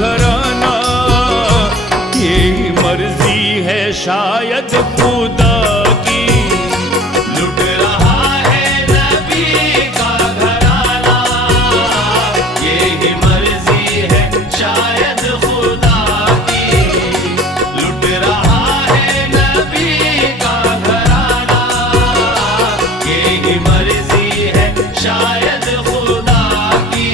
घराना, यही मर्जी है शायद खुदा की। लुट रहा है नबी का घराना, यही मर्जी है शायद खुदा की। लुट रहा है नबी का घराना, यही मर्जी है शायद खुदा की।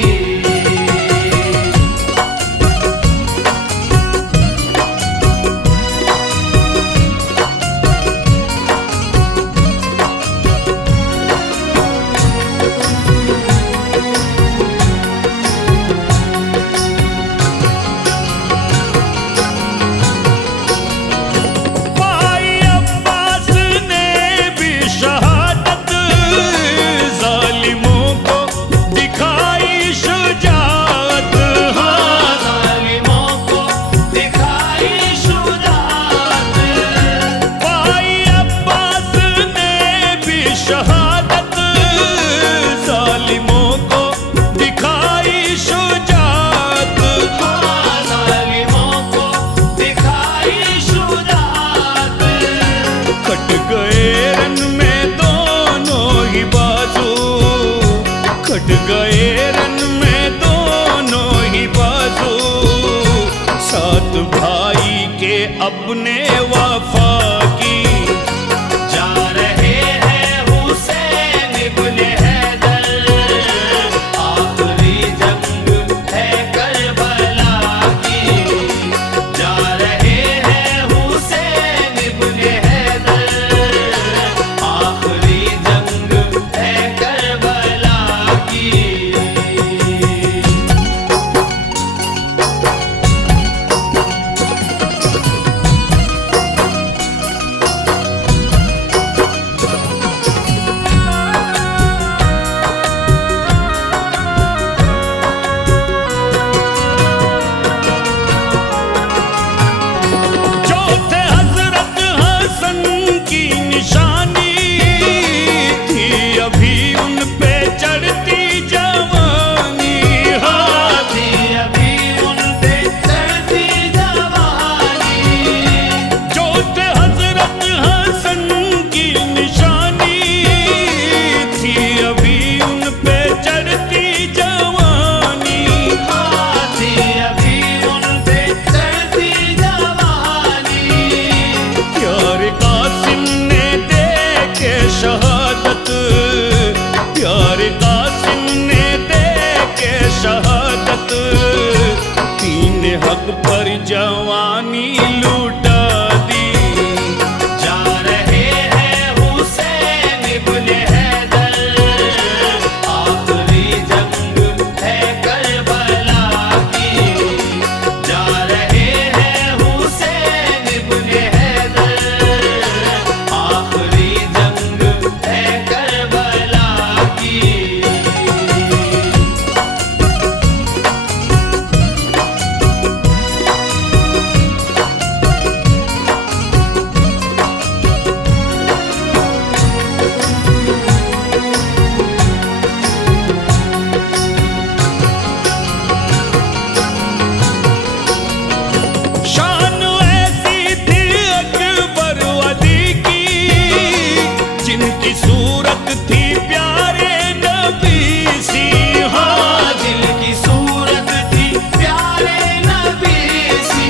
भाई अब्बास ने भी शहादत, जालिमों को दिखाई शुजाअत। हाँ, जालिमों को दिखाई शुजाअत। भाई अब्बास ने भी शहादत, जालिमों को दिखाई शुजाअत। जालिमों को दिखाई शुजाअत। कट गए रन में दोनों ही बाजू, कट गए रन में दोनों ही बाजू। सात भाई के अपने वफा की। जा रहे हैं हुसैन इब्ने हैदर, आखिरी जंग है करबला की। जा रहे हैं हुसैन इब्ने हैदर, आखिरी जंग है करबला की। चौथे हजरत हसन की निशानी थी, अभी उन पे चढ़ती जवानी। हाँ, थी अभी उन पे चढ़ती जवानी। चौथे हजरत हसन की निशानी थी, अभी उन पे चढ़ती जवानी। थी अभी उन पे चढ़ती जवानी। प्यार कासिम ने दे के शहादत, प्यार कासिम ने दे के शहादत। तीन हक पर जवानी लूटा दी। जा रहे हैं हुसैन इब्ने हैदर, आखिरी जंग है करबला की। जा रहे हैं हुसैन इब्ने हैदर, आखिरी जंग है करबला की। शान ऐसी थी अकबर अली की, जिनकी सूरत थी प्यारे नबी सी। हाँ, जिनकी सूरत थी प्यारे नबी सी।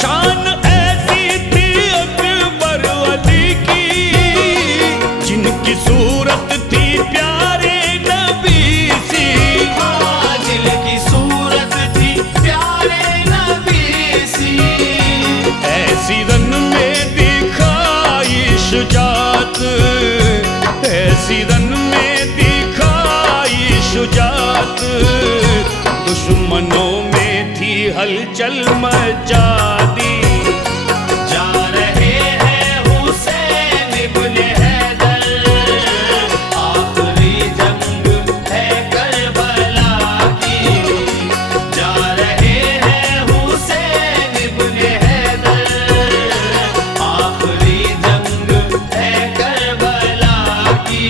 शान ऐसी थी अकबर अली की, जिनकी सूरत थी प्यारे नबी सी। जिनकी सूरत थी प्यारे नबी सी। ऐसी रन में दिखाई शुजात, ऐसी रन में दिखाई शुजात। दुश्मनों में थी हलचल मचा दी। जा रहे हैं हुसैन इब्ने हैदर, आखिरी जंग है करबला की। जा रहे हैं हुसैन इब्ने हैदर, आखिरी जंग है करबला की।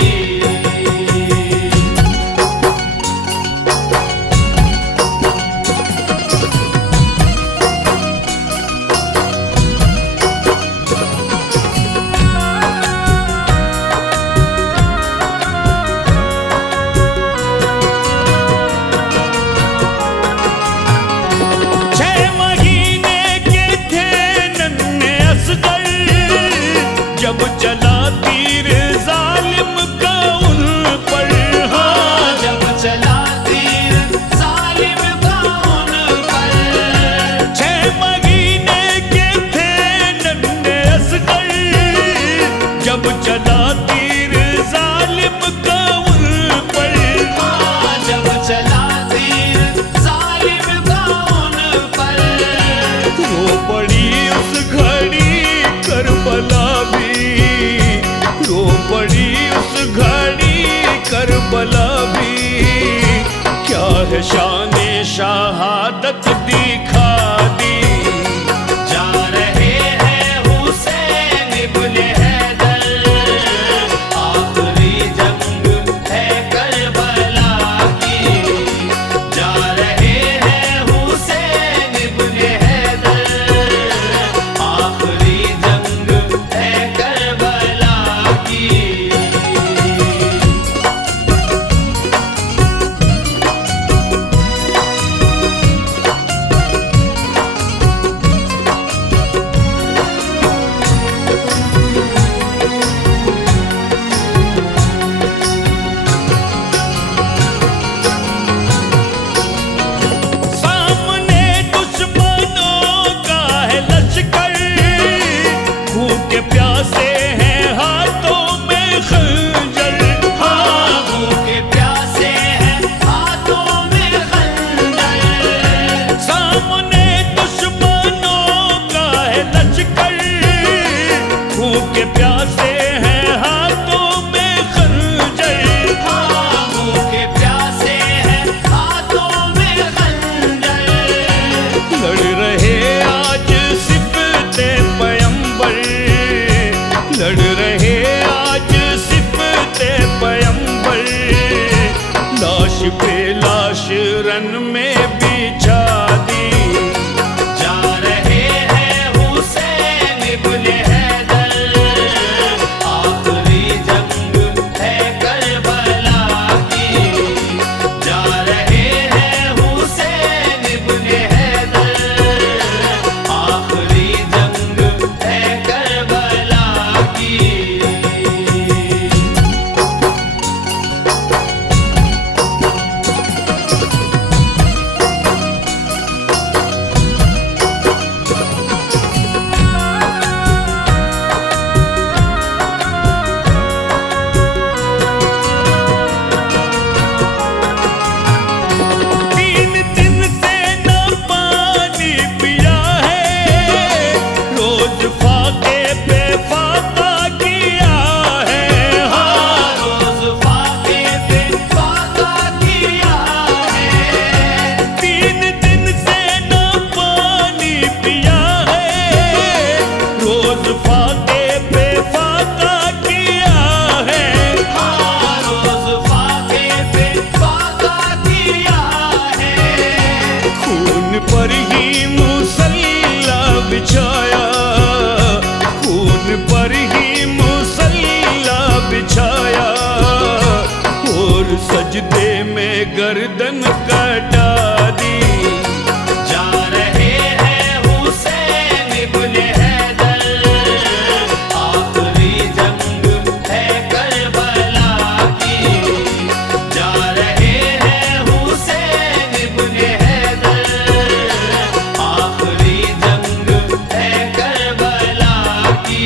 शाने शहादत दिखा दी। जा रहे हैं हुसैन इब्ने हैदर, आखिरी जंग है करबला की। जा रहे हैं हुसैन इब्ने हैदर, आखिरी जंग है करबला की। सामने दुश्मनों का है लश्कर, भूखे प्यासे हैं हाथों में खंजर। हाँ, भूखे प्यासे हैं हाथों में खंजर। सामने दुश्मनों का है लश्कर, भूखे प्यासे हैं हाथों में खंजर। हाँ, भूखे प्यासे हैं हाथों में खंजर। लड़ रहे आज सिफ़ते पैगंबर, लड़ रहे आज सिफ़ते पैगंबर। लाश पे लाश रन में बिछा दी। जा रहे हैं हुसैन इब्ने हैदर, आखिरी जंग है करबला की। जा रहे हैं हुसैन इब्ने हैदर, आखिरी जंग है करबला की। तीन दिन से न पानी पिया है, रोज फाके पे फाका किया है। हाँ, रोज फाके पे फाका किया है। तीन दिन से न पानी पिया है, रोज फाके पे फाका किया है। हाँ, रोज फाके पे फाका किया है। खून पर ही मुसल्ला बिछाया, खून पर ही मुसल्ला बिछाया, और सजदे में गर्दन कटा दी। जा रहे हैं हुसैन इब्ने हैदर, आखिरी जंग है करबला की। जा रहे हैं हुसैन इब्ने हैदर, आखिरी जंग है करबला की।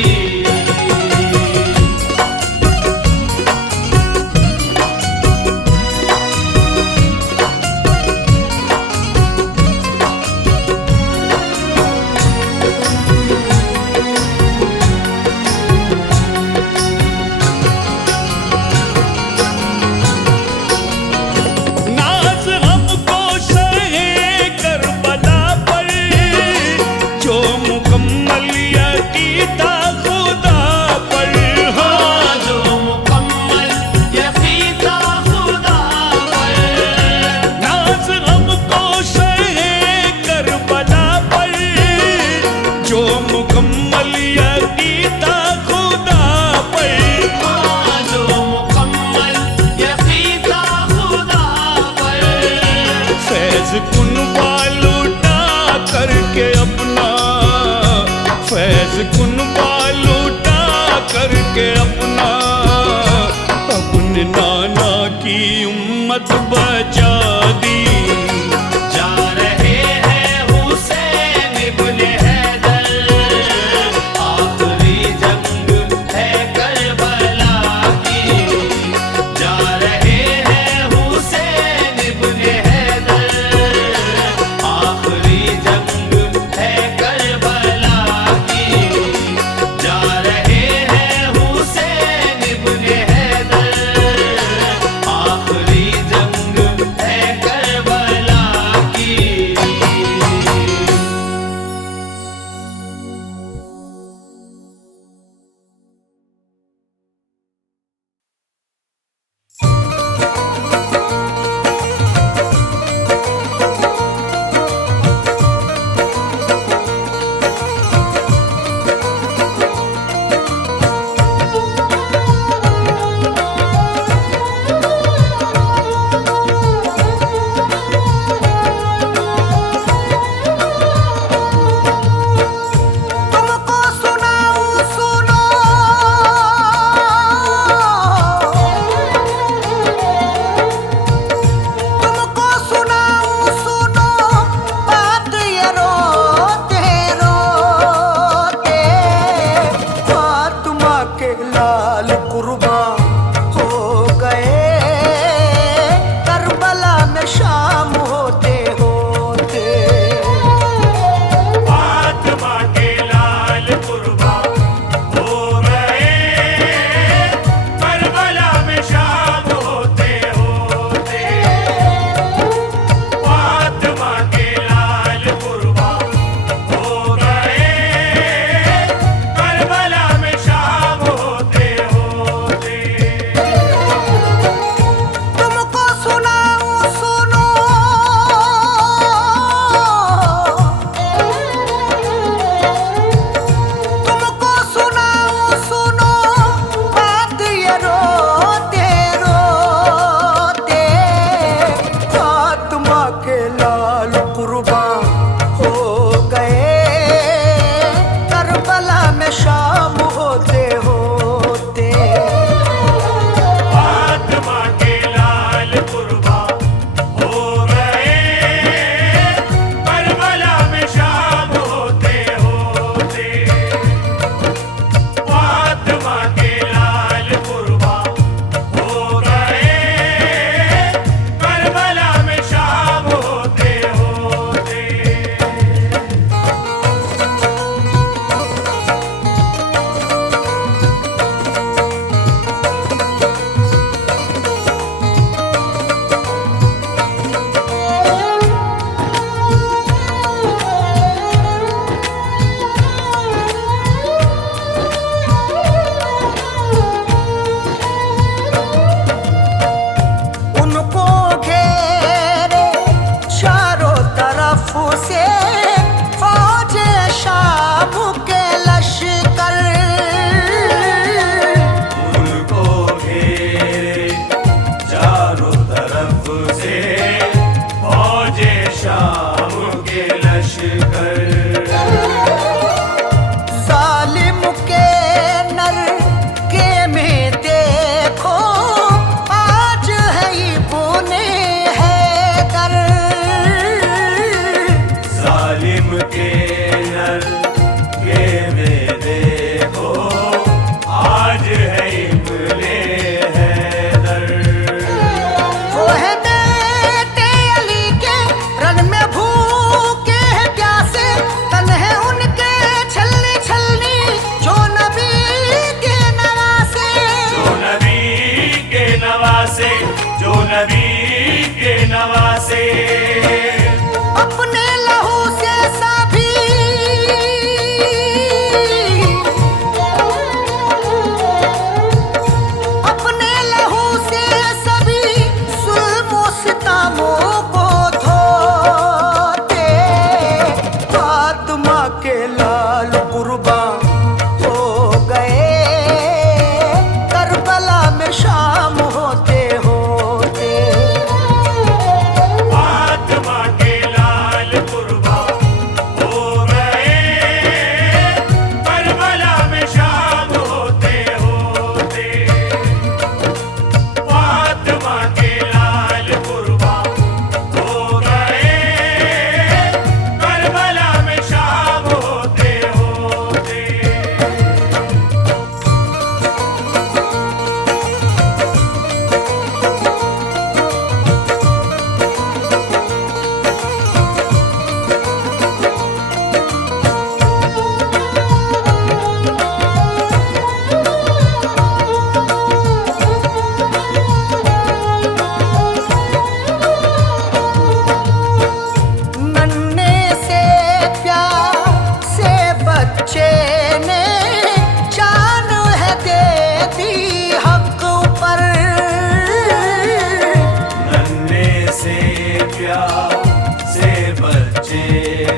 प्यासे बच्चे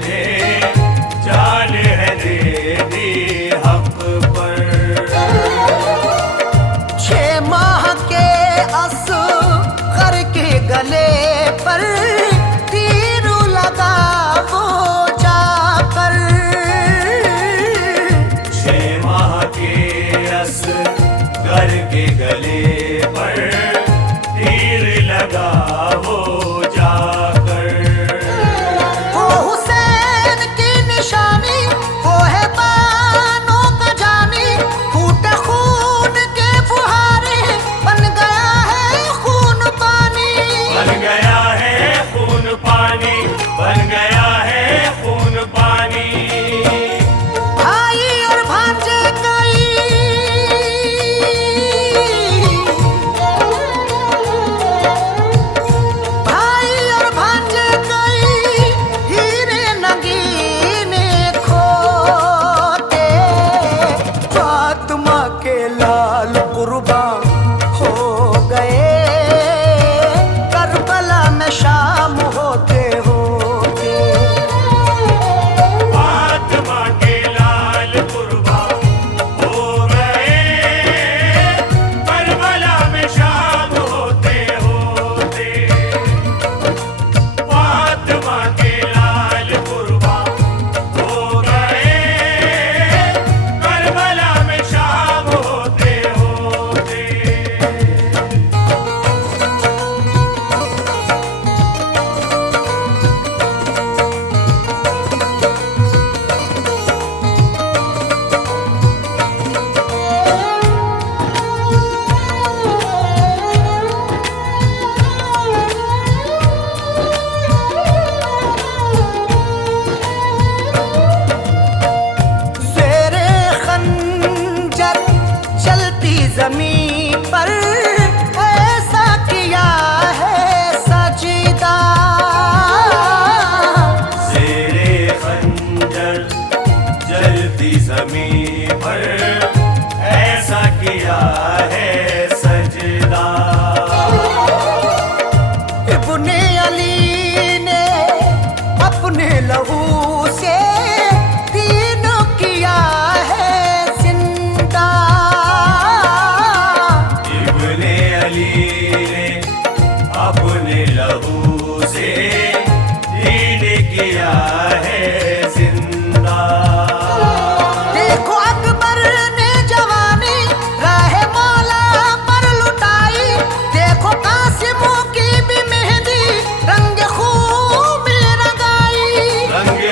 ने जान है दे दी हक पर। 6 माह के असगर के गले पर तीर लगा वो जाकर। 6 माह के असगर के गले पर तीर लगा वो जाकर। वो हुसैन की निशानी, वो है बानों का जानी। फूटे खून के फुहारे, बन गया है खून पानी। बन गया है खून पानी, बन गया है खून पानी। भाई और भांजे भाई और भांजे कई हीरे नगीने खोते। फातिमा के लाल कुर्बान हो गए, करबला में शाम होते होते। फातिमा के लाल कुर्बान हो गए, करबला में शाम होते होते। फातिमा के लाल कुर्बान हो गए, करबला में शाम होते होते। ज़ेरे खंजर चलती जमीन पर ऐसा किया है सजदा। ज़ेरे खंजर जलती ज़मीं पर ऐसा किया है सजदा। इब्ने अली ने अपने लहू से दीन किया है जिंदा। इब्ने अली ने अपने लहू से दीन किया है जिंदा। देखो अकबर ने जवानी राह मौला पर लुटाई। देखो कासिमों की भी मेहंदी रंग खून में रंगाई। रंग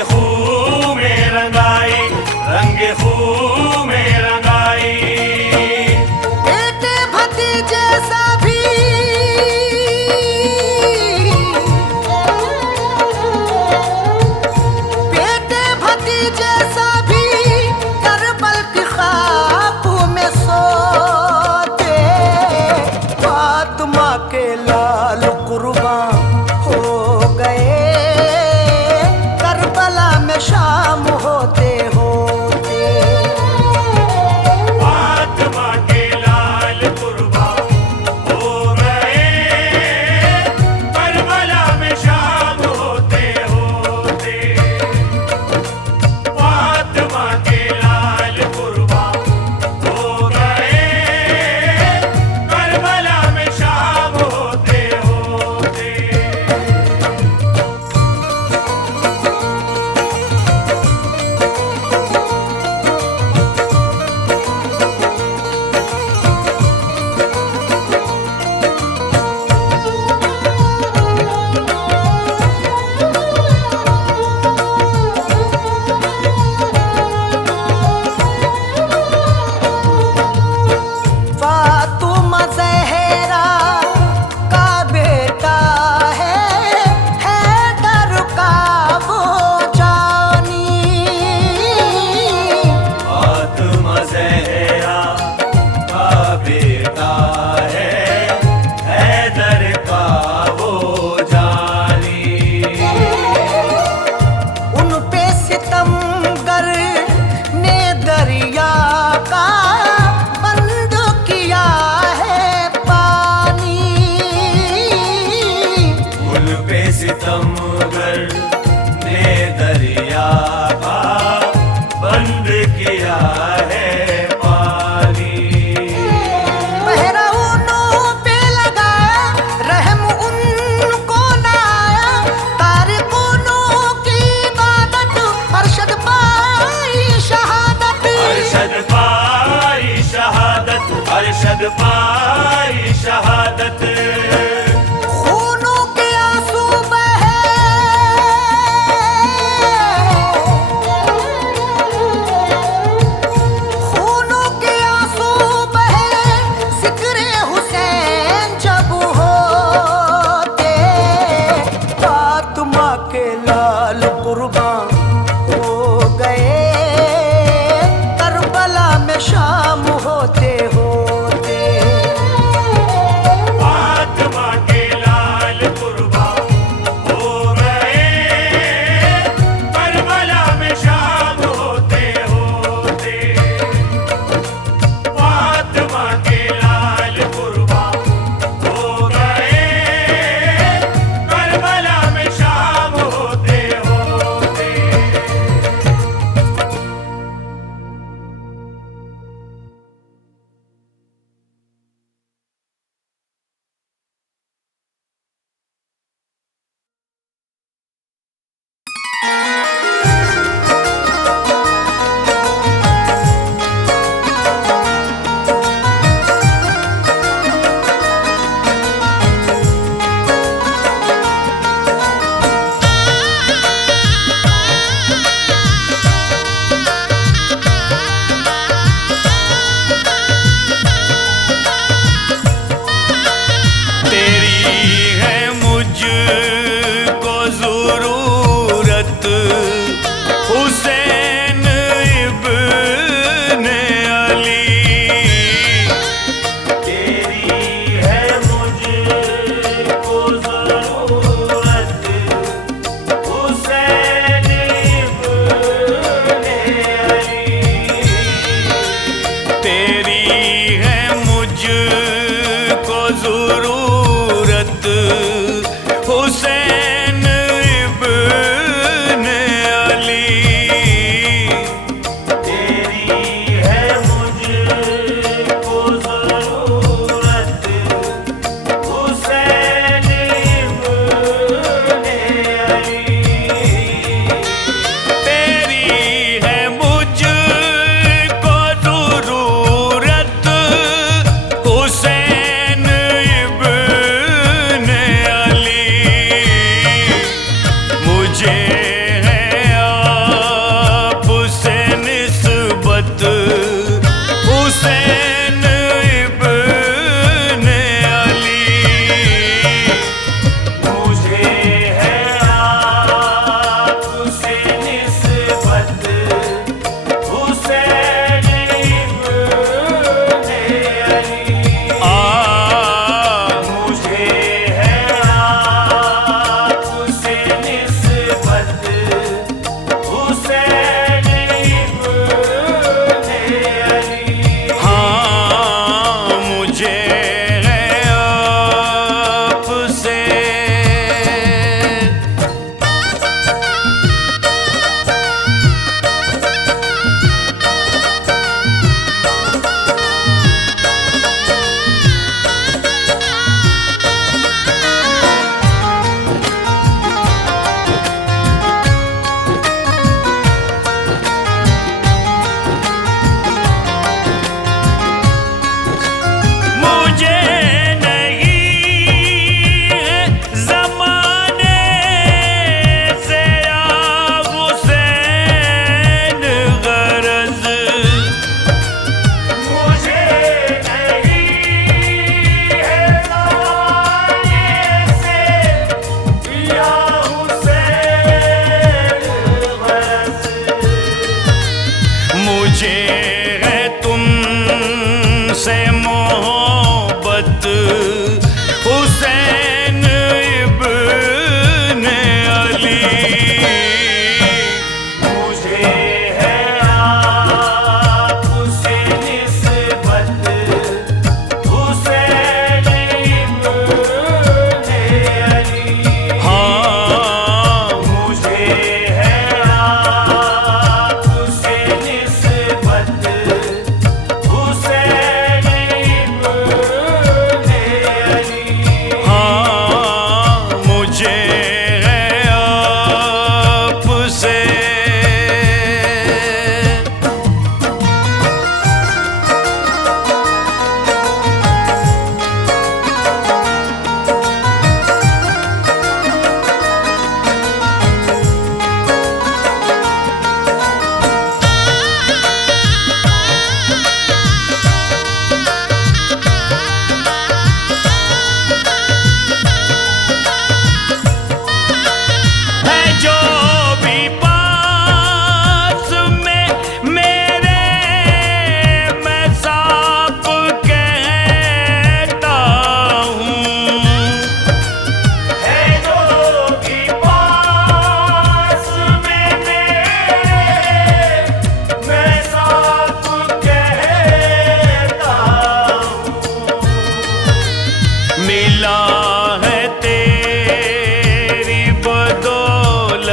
सितमगर ने दरिया का बंद किया है पानी। बहरौनों पे लगाया रहम उनको ना आया, तारिकोनों की इबादत अरशद पाई शहादत। अरशद पाई शहादत, अरशद पाई शहादत। खूनों के आंसू बहे, खूनों के आंसू बहे, जिक्रे हुसैन जब होते, फातिमा के लाल कुर्बान हो गए, करबला में शाम होते होते। फातिमा के लाल कुर्बान हो गए, करबला में शाम होते होते। फातिमा के लाल कुर्बान हो गए, करबला में शाम होते होते।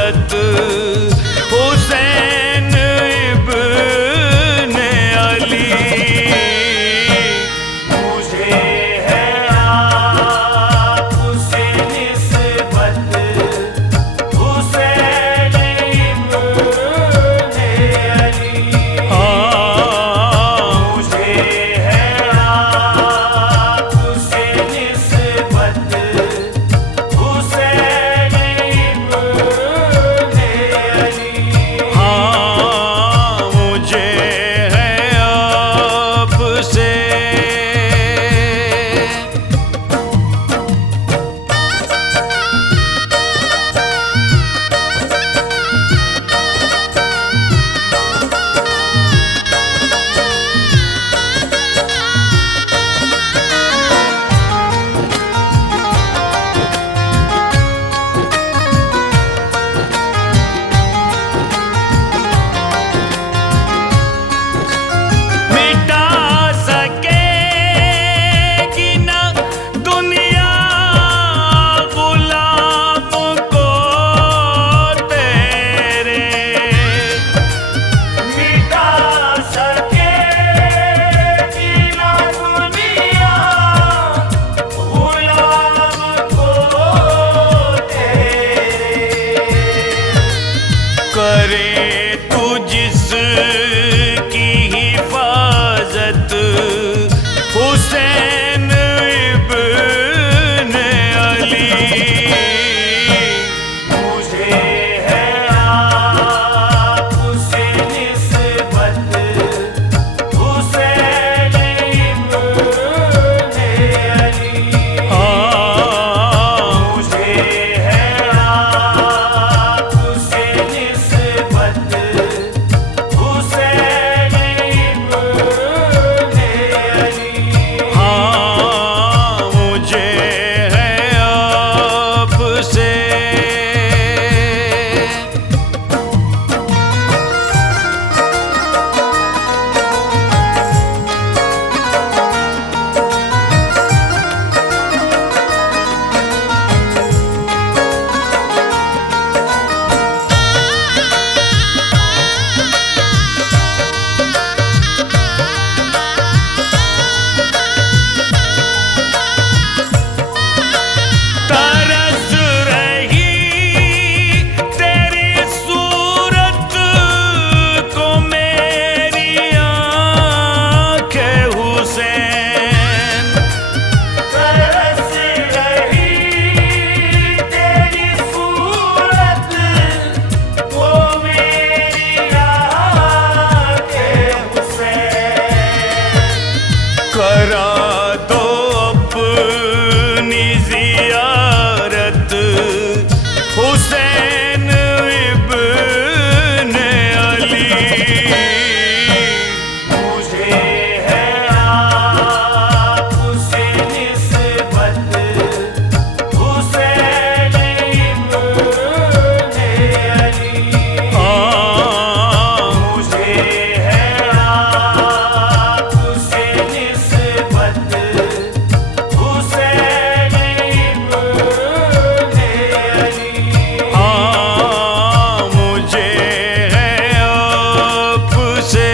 हिफाजत हुसैन इब्ने अली। मुझे है आपसे निस्बत हुसैन इब्ने अली। मुझे है आपसे निस्बत हुसैन इब्ने अली। हाँ मुझे है आपसे मिटा सकेगी ना दुनिया गुलाम को तेरे। मिटा सकेगी ना दुनिया गुलाम को तेरे। करे तू जिसकी हिफाजत हुसैन इब्ने अली। मुझे है आपसे निस्बत हुसैन इब्ने अली। मुझे है आपसे निस्बत हुसैन इब्ने अली। हाँ मुझे है आपसे तरस रही तेरी सूरत को मेरी आँखें हुसैन। तरस रही तेरी सूरत वो मेरी आँखें हुसैन। करा दो अपनी जियारत हुसैन इब्ने अली। मुझे है आपसे निस्बत हुसैन इब्ने अली। मुझे है आपसे निस्बत हुसैन इब्ने अली। हाँ मुझे है आपसे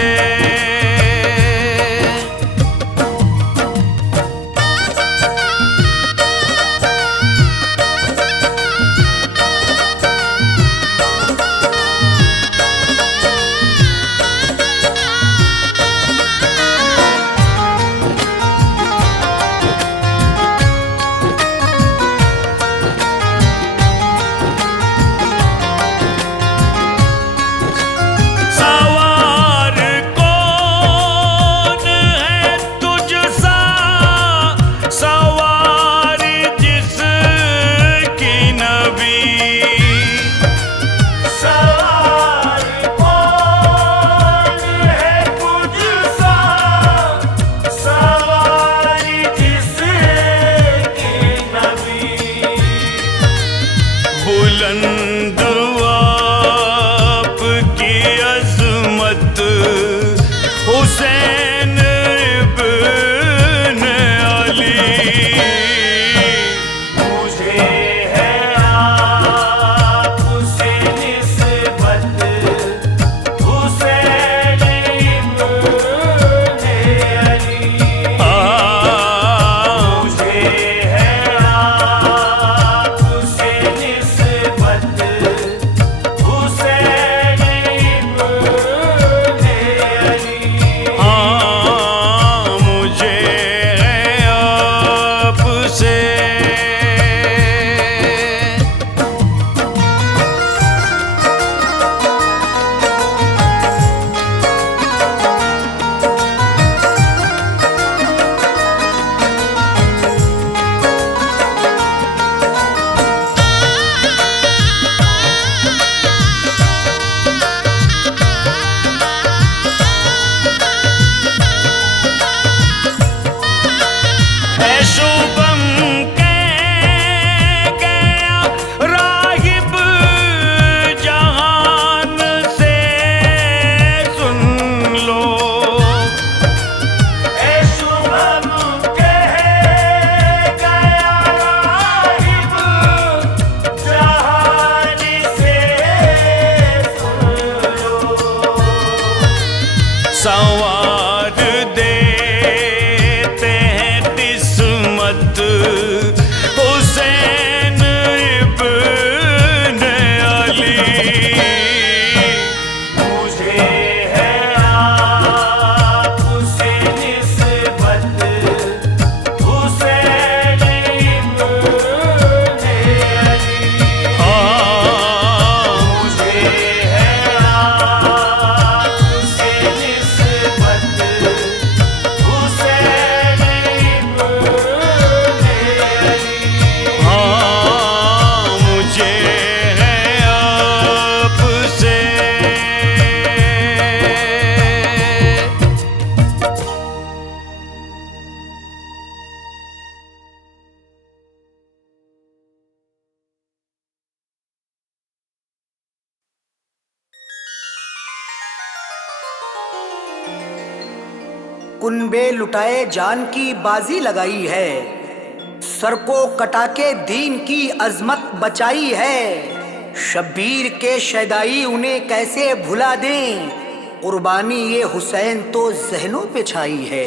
सवार कौन है तुझसा सवार जिसकी नबी। सवार कौन है तुझसा सवार जिसकी नबी। बुलंद आपकी अज़मत हुसैन इब्ने अली। मुझे है आपसे मुझे है आपसे निस्बत हुसैन इब्ने अली। मुझे है आपसे निस्बत हुसैन इब्ने अली। मुझे है आपसे कुनबे लुटाए जान की बाजी लगाई है, सर को कटा के दीन की अजमत बचाई है। शब्बीर के शैदाई उन्हें कैसे भुला दें, कुर्बानी ये हुसैन तो जहनों पे छाई है।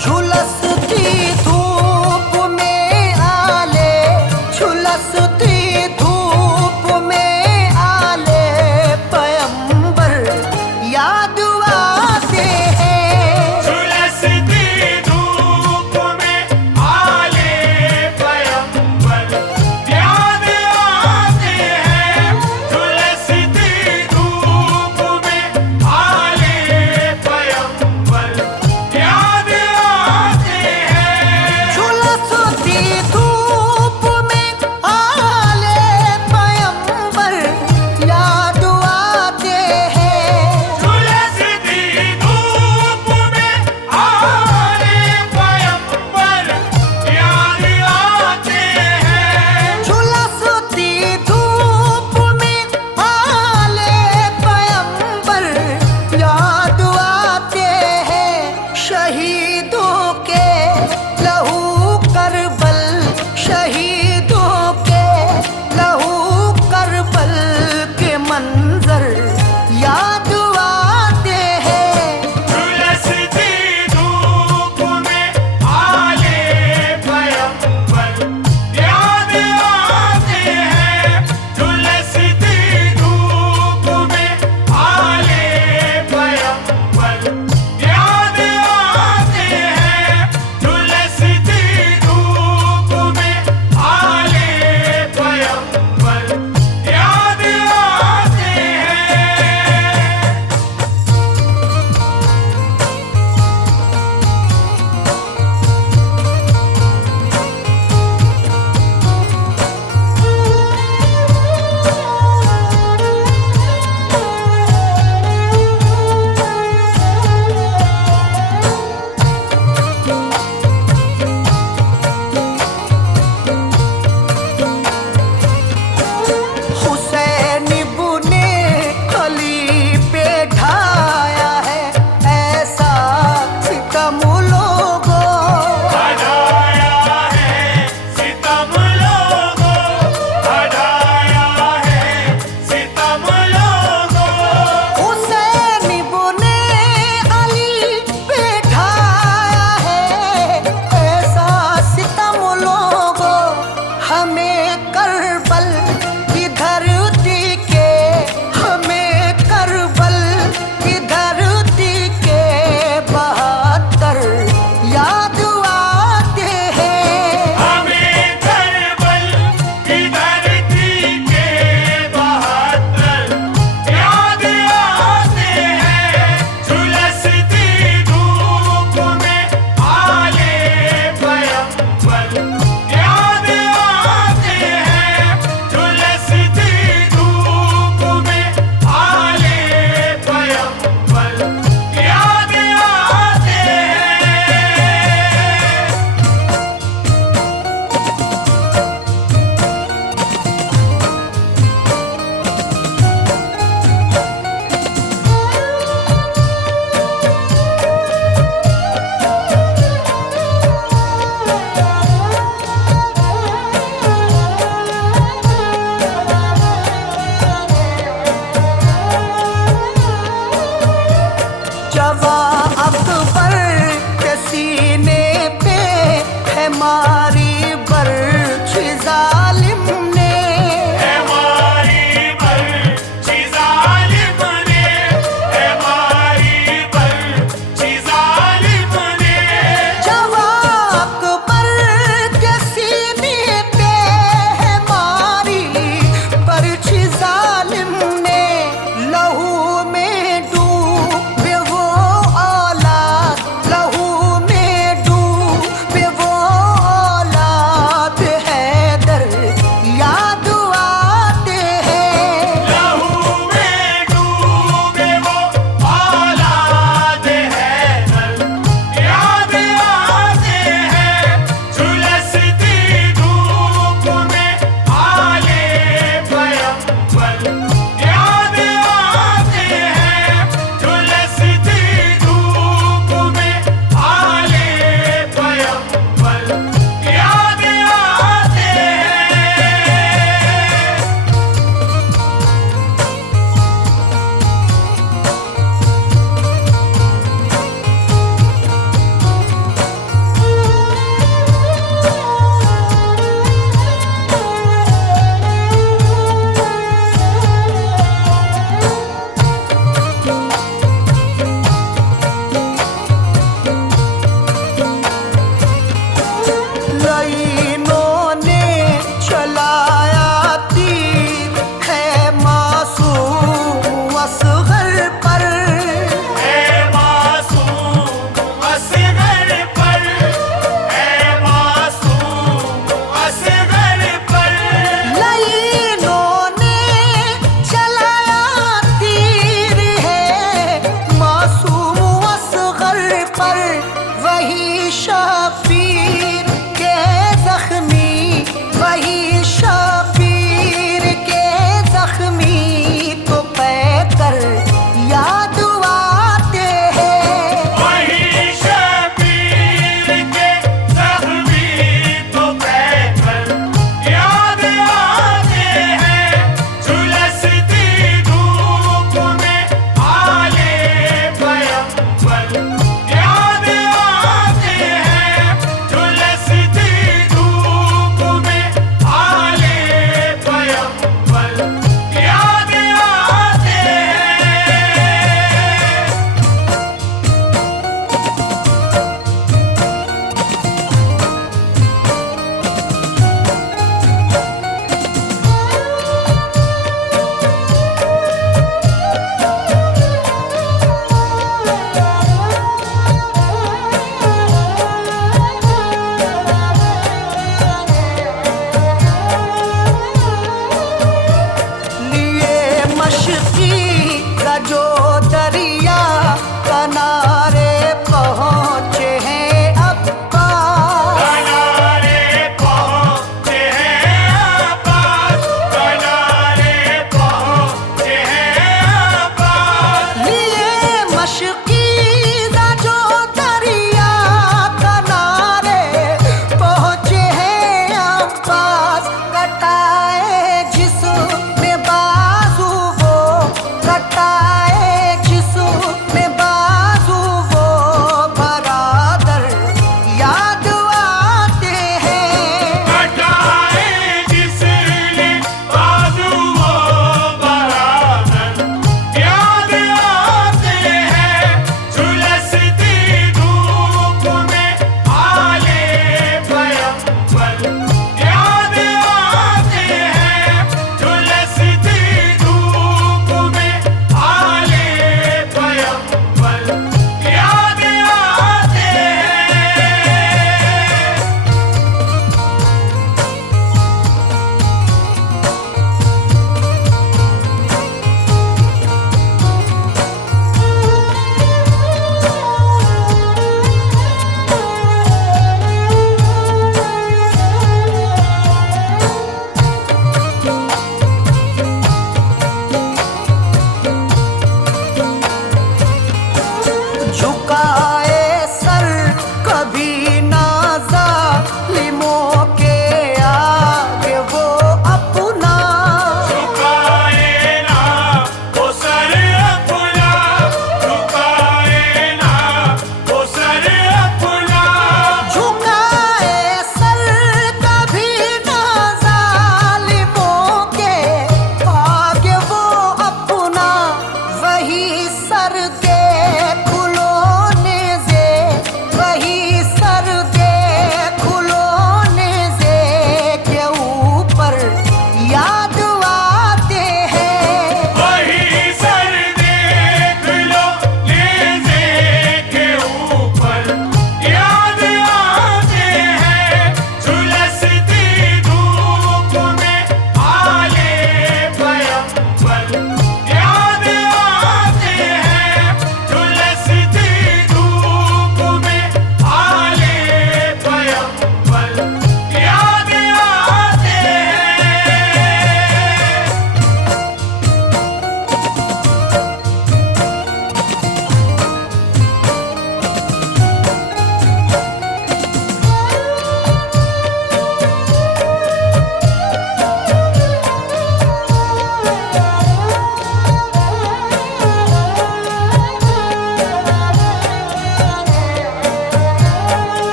झुलसती धूप में आले जवा अकबर के सीने पे है मारी बर्छी जालिम ने, है मारी बर्छी जालिम ने, है मारी बर्छी जालिम ने। जवा अकबर के सीने पे है मारी बर्छी जालिम ने, लहू में डूबे वो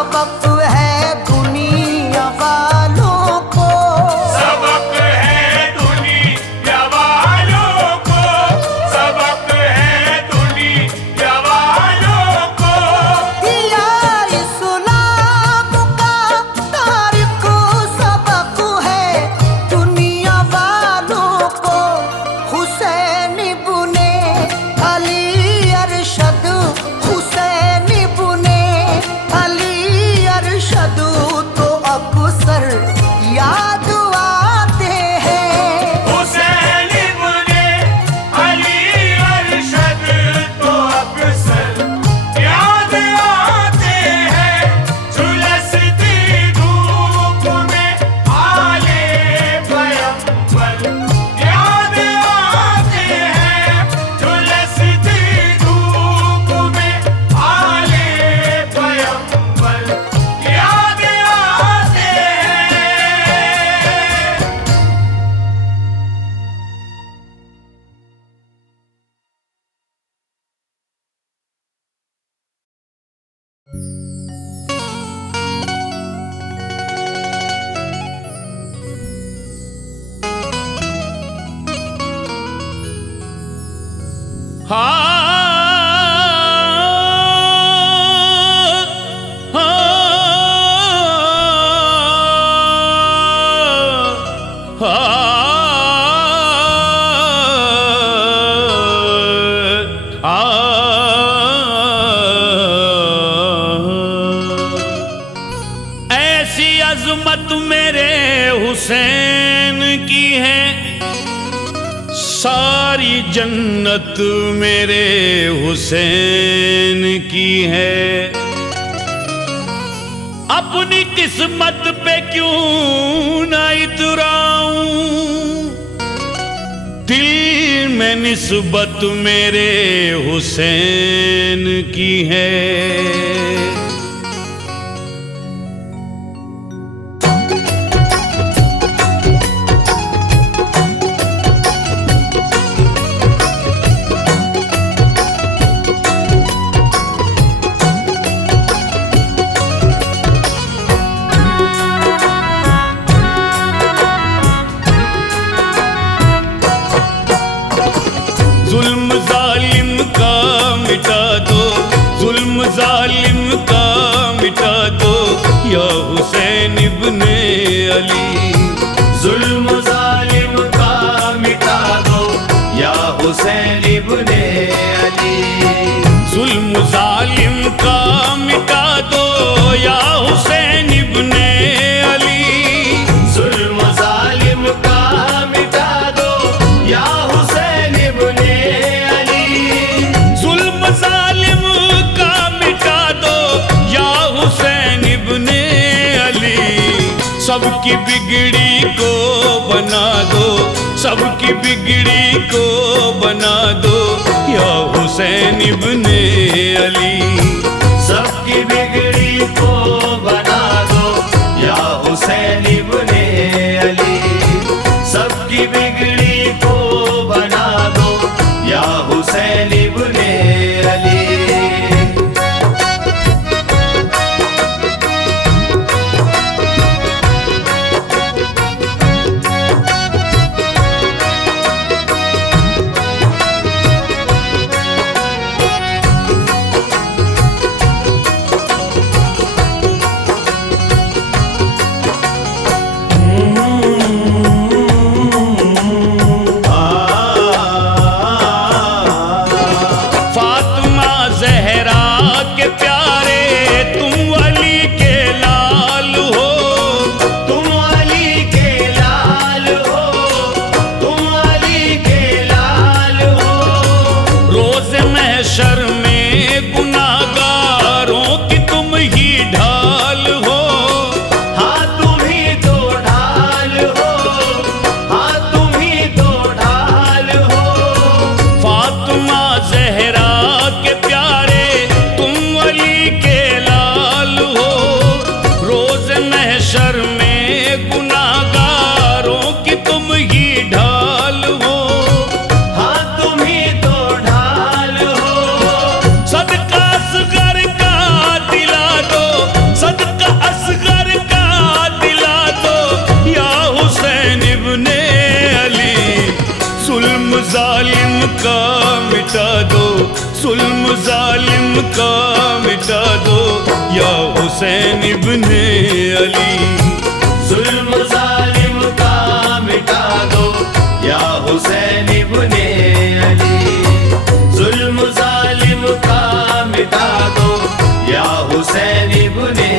सबक है दुनिया वालों को। सबक है दुनिया वालों को, सबक है दुनिया वालों को। दिया इस्लाम का तारीख सबक है दुनिया वालों को। हुसैन इब्ने अली अरशद, हुसैन इब्ने अली अरशद तो अक्सर याद आते हैं। हुसैन इब्ने अली अरशद तो अक्सर याद आते हैं। झुलसती धूप में आले पैगंबर याद आते हैं। झुलसती धूप में आले पैगंबर याद आते हैं। ऐसी अजमत मेरे हुसैन की है, सारी जन्नत मेरे हुसैन की है। अपनी किस्मत पे क्यों ना इतराऊं, दिल में निस्बत मेरे हुसैन की है। जुल्म जालिम का मिटा दो, जुल्म जालिम का मिटा दो, या हुसैन इब्ने अली। जुल्म जालिम का मिटा दो या हुसैन इब्ने अली। जुल्म जालिम का मिटा दो, या हुसैन इब्ने अली। जुल्म जालिम का मिटा दो या हुसैन इब्ने अली। जुल्म जालिम का मिटा दो, या हुसैन इब्ने अली। सबकी बिगड़ी को बना दो, सबकी बिगड़ी को बना दो, या हुसैन इब्ने अली। सबकी बिगड़ी को बना दो या हुसैन इब्ने अली। सबकी बिगड़ी को बना दो या हुसैन इब्ने अली। का मिटा दो, जुल्म जालिम का मिटा दो, या हुसैन इब्ने अली। जुल्म जालिम का मिटा दो, या हुसैन इब्ने अली। जुल्म जालिम का मिटा दो, या हुसैन इब्ने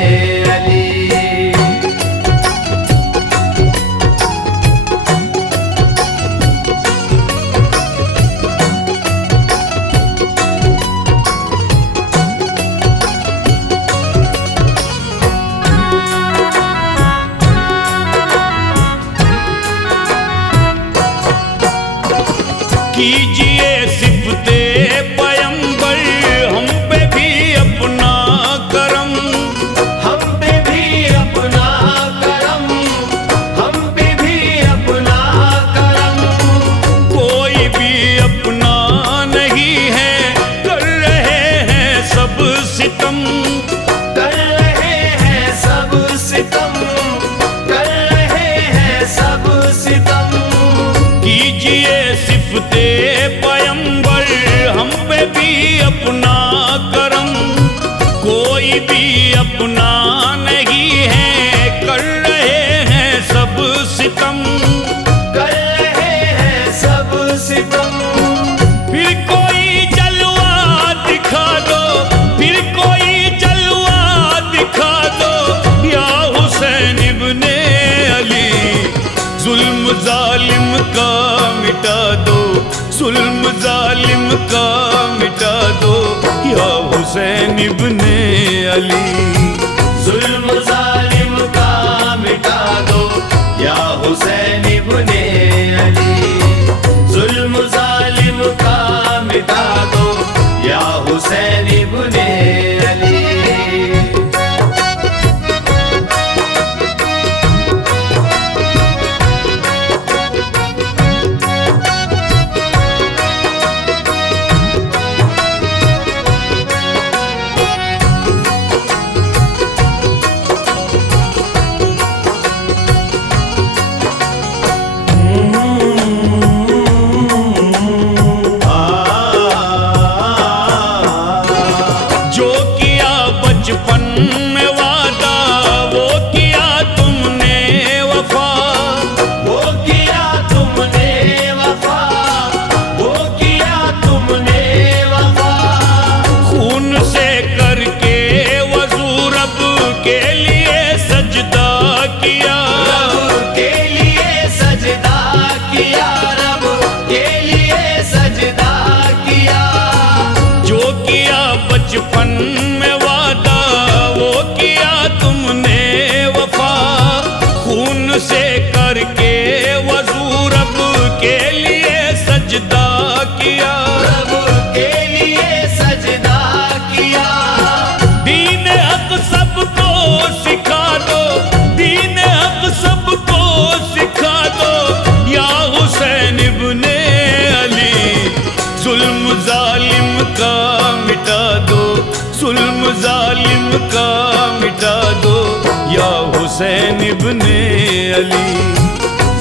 अली। कीजिए सिफते पैगंबर हम पे भी अपना करम, हम पे भी अपना करम, हम पे भी अपना करम। कोई भी अपना नहीं है, कर रहे हैं सब सितम, कर रहे हैं सब सितम, कर रहे हैं सब सितम। कीजिए सिफते पैगंबर हम पे भी अपना करम, कोई भी अपना नहीं है, कर रहे हैं सब सितम, कर रहे हैं सब सितम। फिर कोई जलवा दिखा दो, फिर कोई जलवा दिखा दो, या हुसैन इब्ने अली। जुल्म जालिम का मिटा दो, जुल्म जालिम का मिटा दो, या हुसैन इब्ने अली। जुल्म जालिम का मिटा दो, या हुसैन इब्ने अली। जुल्म जालिम का मिटा दो, या हुसैन इब्ने अली। जो किया बचपन में वादा, वो किया तुमने वफा, वो किया तुमने वफा, वो किया तुमने वफा। खून से करके वज़ू रब के लिए सजदा किया, रब के लिए सजदा किया, रब के लिए सजदा किया। जो किया बचपन में वादा, वो किया तुमने वफा, खून से करके वज़ू रब के लिए सजदा किया, रब के लिए सजदा किया। दीन हक सबको सिखा दो, दीन हक सबको सिखा दो, या हुसैन इब्ने अली। जुल्म जालिम का मिटा दो, जुल्म जालिम का मिटा दो, या हुसैन इब्ने अली।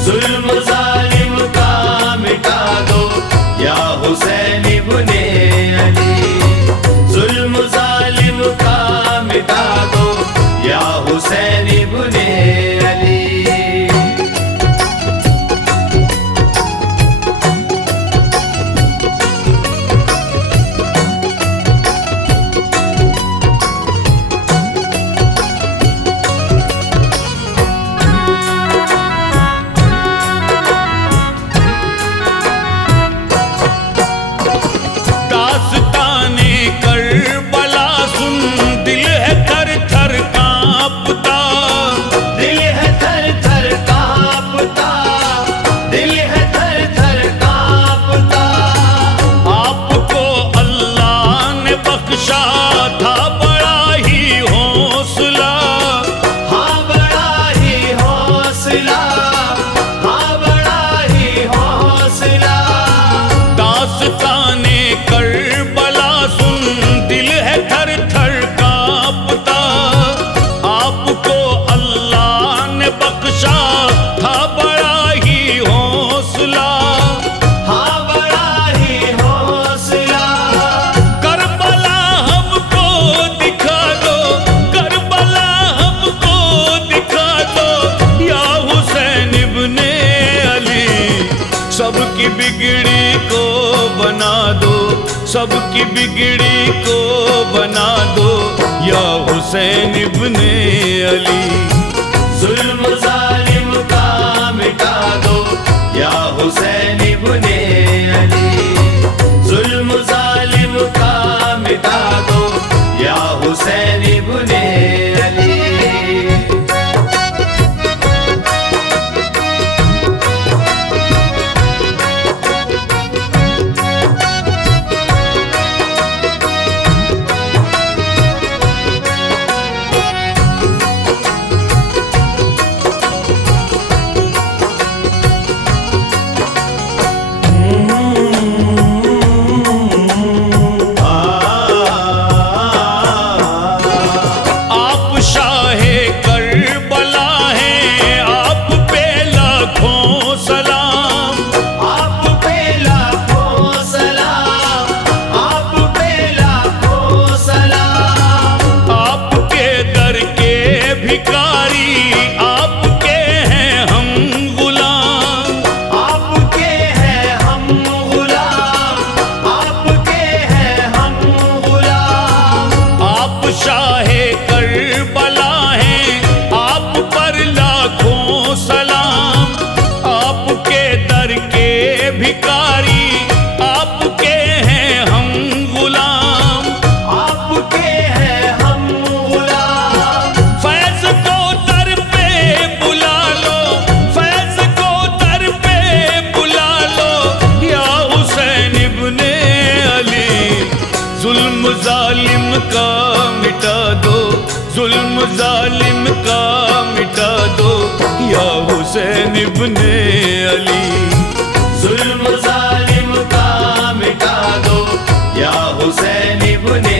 जुल्म जालिम का मिटा दो, या हुसैन इब्ने अली। जुल्म जालिम का मिटा दो, या हुसैन इब्ने अली। सबकी बिगड़ी को बना दो या हुसैन इब्ने अली। जुल्म जालिम का मिटा दो या हुसैन इब्ने अली। जुल्म जालिम का मिटा दो या हुसैन इब्ने अली। जुल्म जालिम का मिटा दो, जुल्म जालिम का मिटा दो या हुसैन इब्ने अली। जुल्म जालिम का मिटा दो या हुसैन इब्ने